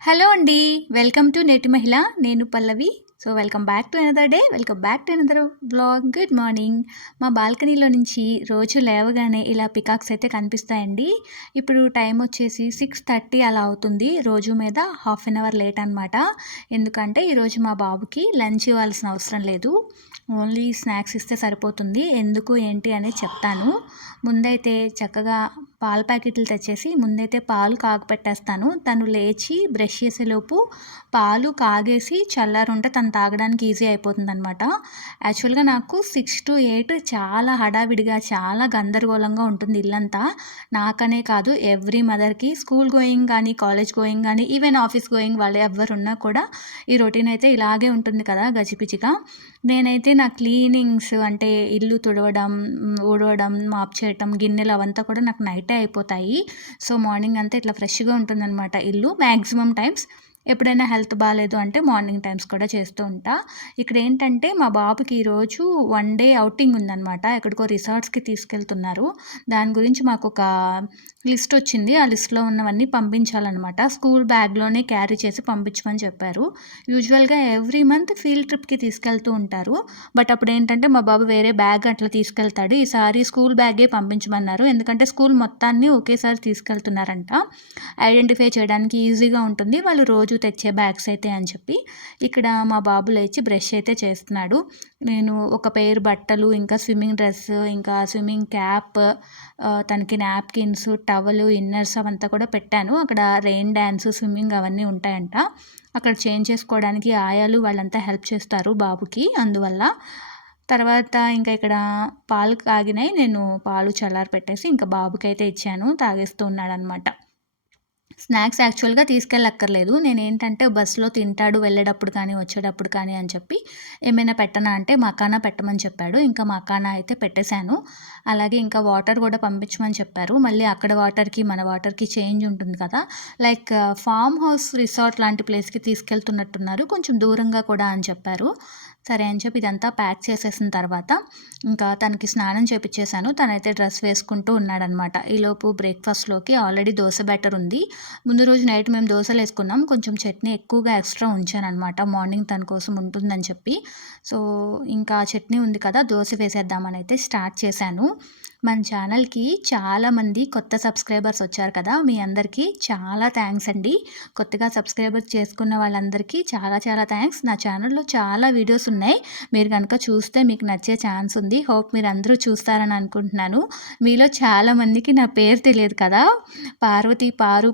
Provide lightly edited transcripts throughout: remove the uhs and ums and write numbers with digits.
Hello అండి. Welcome to నేటి మహిళ. నేను Pallavi. So, welcome back to another day. Welcome back to another vlog. Good morning. మా బాల్కనీలో నుంచి రోజు లేవగానే ఇలా పికాక్స్ అయితే కనిపిస్తాయండి. ఇప్పుడు టైం వచ్చేసి 6:30 అలా అవుతుంది. రోజు మీద హాఫ్ అన్ అవర్ లేట్ అనమాట. ఎందుకంటే ఈరోజు మా బాబుకి లంచ్ ఇవ్వాల్సిన అవసరం లేదు. ఓన్లీ స్నాక్స్ ఇస్తే సరిపోతుంది. ఎందుకు ఏంటి అనేది చెప్తాను. ముందైతే చక్కగా పాల ప్యాకెట్లు తెచ్చేసి ముందైతే పాలు కాగపెట్టేస్తాను. తను లేచి బ్రష్ చేసేలోపు పాలు కాగేసి చల్లారుంటే తను తాగడానికి ఈజీ అయిపోతుందనమాట. యాక్చువల్గా నాకు 6-8 చాలా హడావిడిగా చాలా గందరగోళంగా ఉంటుంది ఇల్లంతా. నాకనే కాదు, ఎవ్రీ మదర్కి స్కూల్ గోయింగ్ కానీ కాలేజ్ గోయింగ్ కానీ ఈవెన్ ఆఫీస్ గోయింగ్ వాళ్ళు ఎవరున్నా కూడా ఈ రొటీన్ అయితే ఇలాగే ఉంటుంది కదా, గజిపిజిగా. నేనైతే నా క్లీనింగ్స్ అంటే ఇల్లు తుడవడం, ఊడవడం, మాప్ చేయటం, గిన్నెలు అవంతా కూడా నాకు నైటే అయిపోతాయి. సో, మార్నింగ్ అంతా ఇట్లా ఫ్రెష్గా ఉంటుందన్నమాట ఇల్లు మ్యాక్సిమం టైమ్స్. ఎప్పుడైనా హెల్త్ బాగాలేదు అంటే మార్నింగ్ టైమ్స్ కూడా చేస్తూ ఉంటా. ఇక్కడ ఏంటంటే మా బాబుకి ఈరోజు 1 డే ఔటింగ్ ఉందన్నమాట. ఎక్కడికో రిసార్ట్స్కి తీసుకెళ్తున్నారు. దాని గురించి మాకు ఒక లిస్ట్ వచ్చింది. ఆ లిస్ట్లో ఉన్నవన్నీ పంపించాలన్నమాట. స్కూల్ బ్యాగ్లోనే క్యారీ చేసి పంపించమని చెప్పారు. యూజువల్గా ఎవ్రీ మంత్ ఫీల్డ్ ట్రిప్కి తీసుకెళ్తూ ఉంటారు. బట్ అప్పుడు ఏంటంటే మా బాబు వేరే బ్యాగ్ అట్లా తీసుకెళ్తాడు. ఈసారి స్కూల్ బ్యాగే పంపించమన్నారు. ఎందుకంటే స్కూల్ మొత్తాన్ని ఒకేసారి తీసుకెళ్తున్నారంట. ఐడెంటిఫై చేయడానికి ఈజీగా ఉంటుంది వాళ్ళు రోజు తెచ్చే బ్యాగ్స్ అయితే అని చెప్పి. ఇక్కడ మా బాబు లేచి బ్రష్ అయితే చేస్తున్నాడు. నేను ఒక పెయిర్ బట్టలు, ఇంకా స్విమ్మింగ్ డ్రెస్, ఇంకా స్విమ్మింగ్ క్యాప్, తనకి నాప్కిన్స్, టవలు, ఇన్నర్స్ అవంతా కూడా పెట్టాను. అక్కడ రెయిన్ డ్యాన్స్, స్విమ్మింగ్ అవన్నీ ఉంటాయంట. అక్కడ చేంజ్ చేసుకోవడానికి ఆయాలు వాళ్ళంతా హెల్ప్ చేస్తారు బాబుకి. అందువల్ల తర్వాత ఇంకా ఇక్కడ పాలు కాగినాయి. నేను పాలు చల్లారి పెట్టేసి ఇంకా బాబుకైతే ఇచ్చాను. తాగేస్తూ ఉన్నాడనమాట. స్నాక్స్ యాక్చువల్గా తీసుకెళ్ళక్కర్లేదు. నేనేంటంటే బస్సులో తింటాడు వెళ్ళేటప్పుడు కానీ వచ్చేటప్పుడు కానీ అని చెప్పి ఏమైనా పెట్టనా అంటే మకానా పెట్టమని చెప్పాడు. ఇంకా మకానా అయితే పెట్టేశాను. అలాగే ఇంకా వాటర్ కూడా పంపించమని చెప్పారు. మళ్ళీ అక్కడ వాటర్కి మన వాటర్కి చేంజ్ ఉంటుంది కదా. లైక్ ఫామ్ హౌస్ రిసార్ట్ లాంటి ప్లేస్కి తీసుకెళ్తున్నట్టున్నారు, కొంచెం దూరంగా కూడా అని చెప్పారు. సరే అని చెప్పి ఇదంతా ప్యాక్ చేసేసిన తర్వాత ఇంకా తనకి స్నానం చేపిచ్చేసాను. తనైతే డ్రెస్ వేసుకుంటూ ఉన్నాడనమాట. ఈలోపు బ్రేక్ఫాస్ట్లోకి ఆల్రెడీ దోశ బ్యాటర్ ఉంది. ముందు రోజు నైట్ మేము దోశలు వేసుకున్నాం. కొంచెం చట్నీ ఎక్కువగా ఎక్స్ట్రా ఉంచానమాట, మార్నింగ్ తన కోసం ఉంటుందని చెప్పి. సో, ఇంకా చట్నీ ఉంది కదా, దోశ వేసేద్దామని అయితే స్టార్ట్ చేశాను. మన ఛానల్కి చాలామంది కొత్త సబ్స్క్రైబర్స్ వచ్చారు కదా, మీ అందరికీ చాలా థ్యాంక్స్ అండి. కొత్తగా సబ్స్క్రైబర్ చేసుకున్న వాళ్ళందరికీ చాలా చాలా థ్యాంక్స్. నా ఛానల్లో చాలా వీడియోస్ ఉన్నాయి. మీరు కనుక చూస్తే మీకు నచ్చే ఛాన్స్ ఉంది. హోప్ మీరు అందరూ చూస్తారని అనుకుంటున్నాను. మీలో చాలామందికి నా పేరు తెలియదు కదా. పార్వతి, పారు,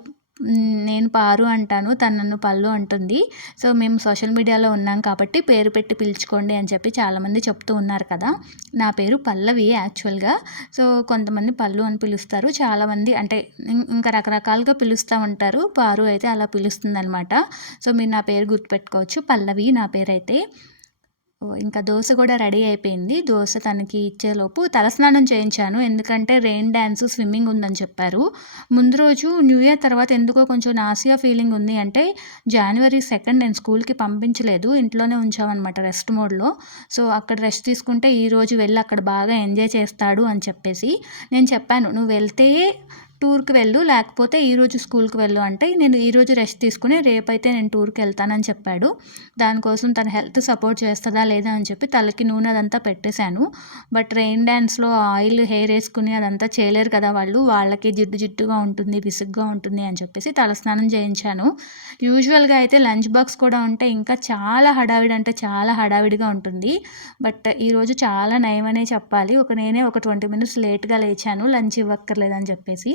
నేను పారు అంటాను, తను నన్ను పల్లు అంటుంది. సో, మేము సోషల్ మీడియాలో ఉన్నాం కాబట్టి పేరు పెట్టి పిలుచుకోండి అని చెప్పి చాలామంది చెప్తూ ఉన్నారు కదా. నా పేరు పల్లవి యాక్చువల్గా. సో, కొంతమంది పల్లు అని పిలుస్తారు, చాలామంది అంటే ఇంకా రకరకాలుగా పిలుస్తూ ఉంటారు. పారు అయితే అలా పిలుస్తుందనమాట. సో, మీరు నా పేరు గుర్తుపెట్టుకోవచ్చు, పల్లవి నా పేరైతే. ఇంకా దోశ కూడా రెడీ అయిపోయింది. దోశ తనకి ఇచ్చేలోపు తలస్నానం చేయించాను. ఎందుకంటే రెయిన్ డ్యాన్స్, స్విమ్మింగ్ ఉందని చెప్పారు. ముందు రోజు న్యూ ఇయర్ తర్వాత ఎందుకో కొంచెం నాసియా ఫీలింగ్ ఉంది అంటే January 2 నేను స్కూల్కి పంపించలేదు. ఇంట్లోనే ఉంచామన్నమాట రెస్ట్ మోడ్లో. సో, అక్కడ రెస్ట్ తీసుకుంటే ఈరోజు వెళ్ళి అక్కడ బాగా ఎంజాయ్ చేస్తాడు అని చెప్పేసి నేను చెప్పాను, నువ్వు వెళ్తే టూర్కి వెళ్ళు, లేకపోతే ఈరోజు స్కూల్కి వెళ్ళు అంటే నేను ఈరోజు రెస్ట్ తీసుకుని రేపైతే నేను టూర్కి వెళ్తానని చెప్పాడు. దానికోసం తన హెల్త్ సపోర్ట్ చేస్తుందా లేదా అని చెప్పి తలకి నూనె అదంతా పెట్టేశాను. బట్ రెయిన్ డ్యాన్స్లో ఆయిల్ హెయిర్ వేసుకుని అదంతా చేయలేరు కదా వాళ్ళు, వాళ్ళకి జిడ్డు జిడ్డుగా ఉంటుంది, విసుగ్గా ఉంటుంది అని చెప్పేసి తలస్నానం చేయించాను. యూజువల్గా అయితే లంచ్ బాక్స్ కూడా ఉంటే ఇంకా చాలా హడావిడి అంటే చాలా హడావిడిగా ఉంటుంది. బట్ ఈరోజు చాలా నయమనే చెప్పాలి. నేనే ఒక 20 minutes లేట్గా లేచాను లంచ్ ఇవ్వక్కర్లేదని చెప్పేసి.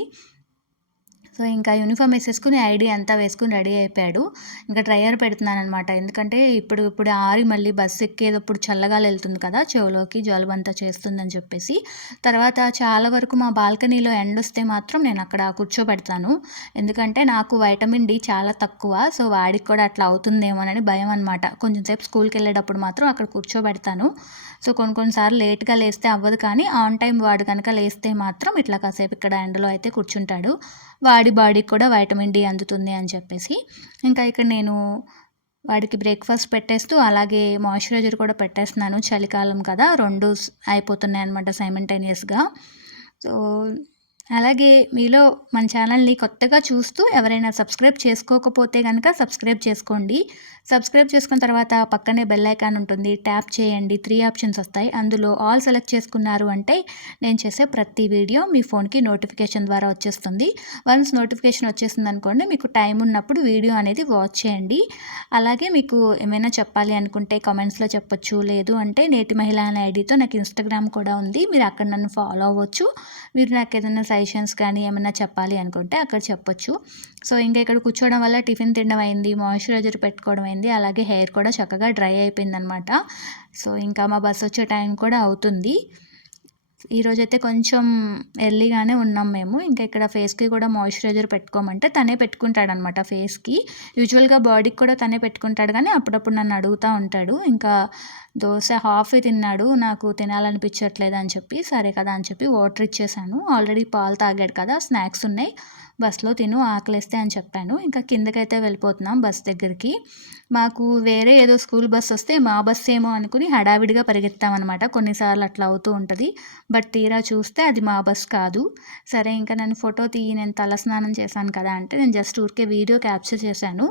సో, ఇంకా యూనిఫామ్ వేసేసుకుని ఐడీ అంతా వేసుకుని రెడీ అయిపోయాడు. ఇంకా డ్రైయర్ పెడుతున్నాను అనమాట. ఎందుకంటే ఇప్పుడు ఆరి మళ్ళీ బస్సు ఎక్కేటప్పుడు చల్లగాలి వెళ్తుంది కదా, చెవులోకి జలుబంతా చేస్తుందని చెప్పేసి. తర్వాత చాలా వరకు మా బాల్కనీలో ఎండొస్తే మాత్రం నేను అక్కడ కూర్చోబెడతాను. ఎందుకంటే నాకు వైటమిన్ డి చాలా తక్కువ. సో, వాడికి కూడా అట్లా అవుతుందేమోనని భయం అనమాట. కొంచెం సేపు స్కూల్కి వెళ్ళేటప్పుడు మాత్రం అక్కడ కూర్చోబెడతాను. సో, కొన్నిసార్లు లేట్గా లేస్తే అవ్వదు, కానీ ఆన్ టైం వాడు కనుక లేస్తే మాత్రం ఇట్లా కాసేపు ఇక్కడ ఎండలో అయితే కూర్చుంటాడు. వాడి బాడీకి కూడా వైటమిన్ డి అందుతుంది అని చెప్పేసి. ఇంకా ఇక్కడ నేను వాడికి బ్రేక్ఫాస్ట్ పెట్టేస్తూ అలాగే మాయిశ్చరైజర్ కూడా పెట్టేస్తున్నాను. చలికాలం కదా, 2 అయిపోతున్నాయి అనమాట సైమల్టేనియస్గా. సో, అలాగే మీలో మన ఛానల్ని కొత్తగా చూస్తూ ఎవరైనా సబ్స్క్రైబ్ చేసుకోకపోతే కనుక సబ్స్క్రైబ్ చేసుకోండి. సబ్స్క్రైబ్ చేసుకున్న తర్వాత పక్కనే బెల్ ఐకాన్ ఉంటుంది, ట్యాప్ చేయండి. 3 ఆప్షన్స్ వస్తాయి. అందులో ఆల్ సెలెక్ట్ చేసుకున్నారు అంటే నేను చేసే ప్రతి వీడియో మీ ఫోన్కి నోటిఫికేషన్ ద్వారా వచ్చేస్తుంది. వన్స్ నోటిఫికేషన్ వచ్చేసింది అనుకోండి, మీకు టైం ఉన్నప్పుడు వీడియో అనేది వాచ్ చేయండి. అలాగే మీకు ఏమైనా చెప్పాలి అనుకుంటే కామెంట్స్లో చెప్పొచ్చు. లేదు అంటే నేటి మహిళ అనే ఐడితో నాకు ఇన్స్టాగ్రామ్ కూడా ఉంది, మీరు అక్కడ నన్ను ఫాలో అవ్వచ్చు. మీరు నాకు ఏదైనా సజెషన్స్ కానీ ఏమైనా చెప్పాలి అనుకుంటే అక్కడ చెప్పొచ్చు. సో ఇంకా ఇక్కడ కూర్చోవడం వల్ల టిఫిన్ తినడం అయింది, మాయిశ్చరైజర్ పెట్టుకోవడం అయింది, అలాగే హెయిర్ కూడా చక్కగా డ్రై అయిపోయిందనమాట. సో ఇంకా మా బస్ వచ్చే టైం కూడా అవుతుంది. ఈరోజైతే కొంచెం ఎర్లీగానే ఉన్నాం మేము. ఇంకా ఇక్కడ ఫేస్కి కూడా మాయిశ్చరైజర్ పెట్టుకోమంటే తనే పెట్టుకుంటాడనమాట ఫేస్కి. యూజువల్గా బాడీకి కూడా తనే పెట్టుకుంటాడు, కానీ అప్పుడప్పుడు నన్ను అడుగుతూ ఉంటాడు. ఇంకా దోశ హాఫే తిన్నాడు, నాకు తినాలనిపించట్లేదు అని చెప్పి, సరే కదా అని చెప్పి వాటర్ ఇచ్చేసాను. ఆల్రెడీ పాలు తాగాడు కదా, స్నాక్స్ ఉన్నాయి, బస్లో తిను ఆకలిస్తే అని చెప్పాను. ఇంకా కిందకైతే వెళ్ళిపోతున్నాం బస్ దగ్గరికి. మాకు వేరే ఏదో స్కూల్ బస్ వస్తే మా బస్ ఏమో అనుకుని హడావిడిగా పరిగెత్తామన్నమాట. కొన్నిసార్లు అట్లా అవుతూ ఉంటుంది. బట్ తీరా చూస్తే అది మా బస్ కాదు. సరే ఇంకా నన్ను ఫోటో తీయి, నేను తలస్నానం చేశాను కదా అంటే నేను జస్ట్ ఊరికే వీడియో క్యాప్చర్ చేశాను.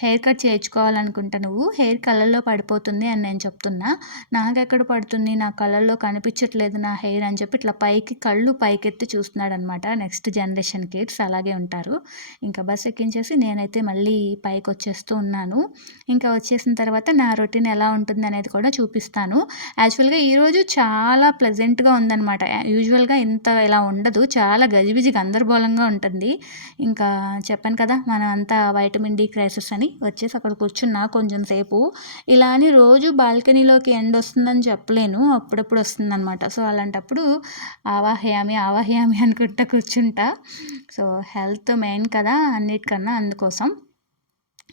హెయిర్ కట్ చేయించుకోవాలనుకుంటా, నువ్వు హెయిర్ కలర్లో పడిపోతుంది అని నేను చెప్తున్నా. నాకెక్కడ పడుతుంది, నా కలర్లో కనిపించట్లేదు నా హెయిర్ అని చెప్పి ఇట్లా పైకి కళ్ళు పైకెత్తి చూస్తున్నాడు అనమాట. నెక్స్ట్ జనరేషన్ కిడ్స్ అలాగే ఉంటారు. ఇంకా బస్ ఎక్కించేసి నేనైతే మళ్ళీ పైకి వచ్చేస్తూ ఉన్నాను. ఇంకా వచ్చేసిన తర్వాత నా రొటీన్ ఎలా ఉంటుంది అనేది కూడా చూపిస్తాను. యాక్చువల్గా ఈరోజు చాలా ప్లెజెంట్గా ఉందన్నమాట. యూజువల్గా ఇంత ఇలా ఉండదు, చాలా గజిబిజి గందరగోళంగా ఉంటుంది. ఇంకా చెప్పాను కదా, మనం అంతా వైటమిన్ డి క్రైసిస్ అని వచ్చేసి అక్కడ కూర్చున్నా కొంచెం సేపు. ఇలా అని రోజు బాల్కనీలోకి ఎండ వస్తుందని చెప్పలేను, అప్పుడప్పుడు వస్తుందన్నమాట. సో అలాంటప్పుడు ఆవాహయామి ఆవాహయామి అనుకుంటా కూర్చుంటా. సో హెల్త్ మెయిన్ కదా అన్నిటికన్నా, అందుకోసం.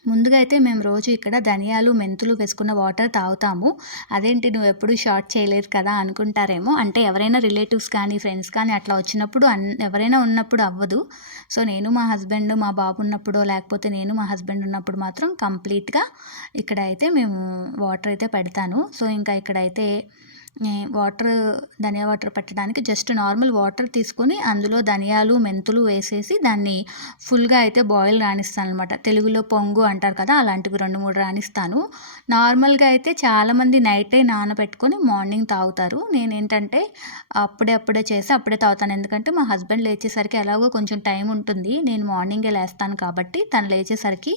ముందుగా అయితే మేము రోజు ఇక్కడ ధనియాలు మెంతులు వేసుకున్న వాటర్ తాగుతాము. అదేంటి నువ్వు ఎప్పుడు షార్ట్ చేయలేదు కదా అనుకుంటారేమో. అంటే ఎవరైనా రిలేటివ్స్ కానీ ఫ్రెండ్స్ కానీ అట్లా వచ్చినప్పుడు ఎవరైనా ఉన్నప్పుడు అవ్వదు. సో నేను మా హస్బెండ్ మా బాబు ఉన్నప్పుడు, లేకపోతే నేను మా హస్బెండ్ ఉన్నప్పుడు మాత్రం కంప్లీట్గా ఇక్కడ అయితే మేము వాటర్ అయితే పెడతాను. సో ఇంకా ఇక్కడైతే వాటర్ ధనియా వాటర్ పెట్టడానికి జస్ట్ నార్మల్ వాటర్ తీసుకొని అందులో ధనియాలు మెంతులు వేసేసి దాన్ని ఫుల్గా అయితే బాయిల్ రాణిస్తాను అనమాట. తెలుగులో పొంగు అంటారు కదా, అలాంటివి 2-3 రాణిస్తాను. నార్మల్గా అయితే చాలామంది నైటే నానబెట్టుకొని మార్నింగ్ తాగుతారు. నేనేంటంటే అప్పుడే చేసి అప్పుడే తాగుతాను. ఎందుకంటే మా హస్బెండ్ లేచేసరికి ఎలాగో కొంచెం టైం ఉంటుంది, నేను మార్నింగే లేస్తాను కాబట్టి తను లేచేసరికి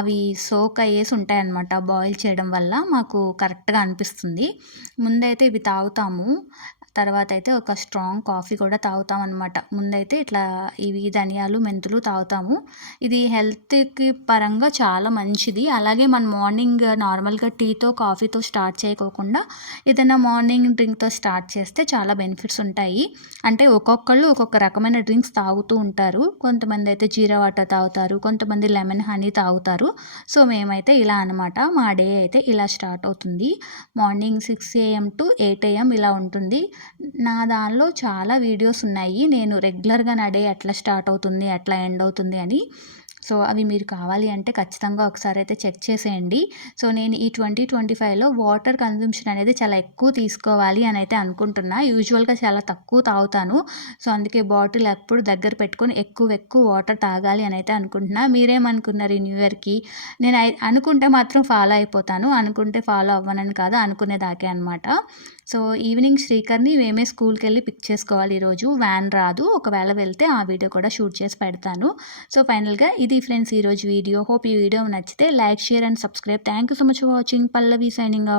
అవి సోక్ అయ్యేసి ఉంటాయన్నమాట. బాయిల్ చేయడం వల్ల మాకు కరెక్ట్గా అనిపిస్తుంది. ముందైతే ఇవి తాగుతాము, తర్వాత అయితే ఒక స్ట్రాంగ్ కాఫీ కూడా తాగుతాం అనమాట. ముందైతే ఇట్లా ఇవి ధనియాలు మెంతులు తాగుతాము. ఇది హెల్త్కి పరంగా చాలా మంచిది. అలాగే మన మార్నింగ్ నార్మల్గా టీతో కాఫీతో స్టార్ట్ చేయకోకుండా ఏదైనా మార్నింగ్ డ్రింక్తో స్టార్ట్ చేస్తే చాలా బెనిఫిట్స్ ఉంటాయి. అంటే ఒక్కొక్కళ్ళు ఒక్కొక్క రకమైన డ్రింక్స్ తాగుతూ ఉంటారు. కొంతమంది అయితే జీరా వాటర్ తాగుతారు, కొంతమంది లెమన్ హనీ తాగుతారు. సో మేమైతే ఇలా అనమాట, మా డే అయితే ఇలా స్టార్ట్ అవుతుంది. మార్నింగ్ 6 AM to 8 AM ఇలా ఉంటుంది. నా దానిలో చాలా వీడియోస్ ఉన్నాయి, నేను రెగ్యులర్గా నా డే ఎట్లా స్టార్ట్ అవుతుంది ఎట్లా ఎండ్ అవుతుంది అని. సో అవి మీరు కావాలి అంటే ఖచ్చితంగా ఒకసారి అయితే చెక్ చేసేయండి. సో నేను ఈ 2025లో వాటర్ కన్జంప్షన్ అనేది చాలా ఎక్కువ తీసుకోవాలి అని అయితే అనుకుంటున్నా. యూజువల్గా చాలా తక్కువ తాగుతాను. సో అందుకే బాటిల్ ఎప్పుడు దగ్గర పెట్టుకొని ఎక్కువ వాటర్ తాగాలి అని అయితే అనుకుంటున్నా. మీరేమనుకున్నారు ఈ న్యూ ఇయర్కి? నేను అనుకుంటే మాత్రం ఫాలో అయిపోతాను, అనుకుంటే ఫాలో అవ్వనని కాదు, అనుకునేదాకే అనమాట. సో ఈవినింగ్ శ్రీకర్ని మేమే స్కూల్కి వెళ్ళి పిక్ చేసుకోవాలి. ఈరోజు వ్యాన్ రాదు, ఒకవేళ వెళ్తే ఆ వీడియో కూడా షూట్ చేసి పెడతాను. సో ఫైనల్గా ఇది ఫ్రెండ్స్ ఈరోజు వీడియో. హోప్ ఈ వీడియో నచ్చితే like, share and subscribe. Thank you so much for watching. Pallavi signing off.